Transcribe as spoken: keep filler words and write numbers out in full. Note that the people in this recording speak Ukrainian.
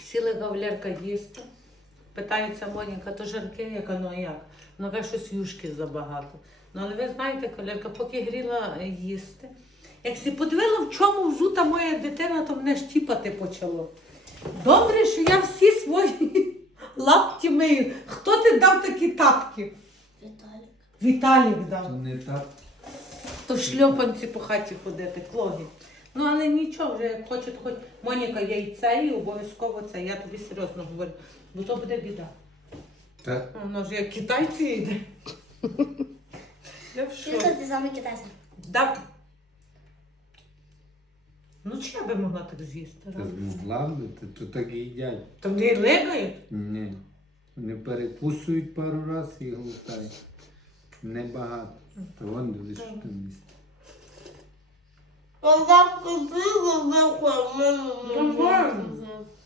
Сіла кавалерка їсти. Питається Моніка, то жарке, яка, ну а як? Вона каже, щось юшки забагато. Ну, але ви знаєте, кавалерка, поки гріла їсти, як сі подивила, в чому взута моя дитина, то мене штіпати почало. Добре, що я всі свої лапті мию. Хто ти дав такі тапки? Віталік. Віталік дав. То не так. То в шльопанці по хаті ходити, клогі. Ну, але нічого, вже як хоче, то хоч Моніка яйце і обов'язково це. Я тобі серйозно говорю, бо то буде біда. Так. Воно ж як китайці йде. Я в Що шоці. ти саме китайця? Да. Ну, чи я би могла так з'їсти? Та змогла би, ти то так і їдять. То вони лигають? Ні. Вони перекусують пару разів і глотають. Небагато. Та вон дивись, що там місце. Нормально.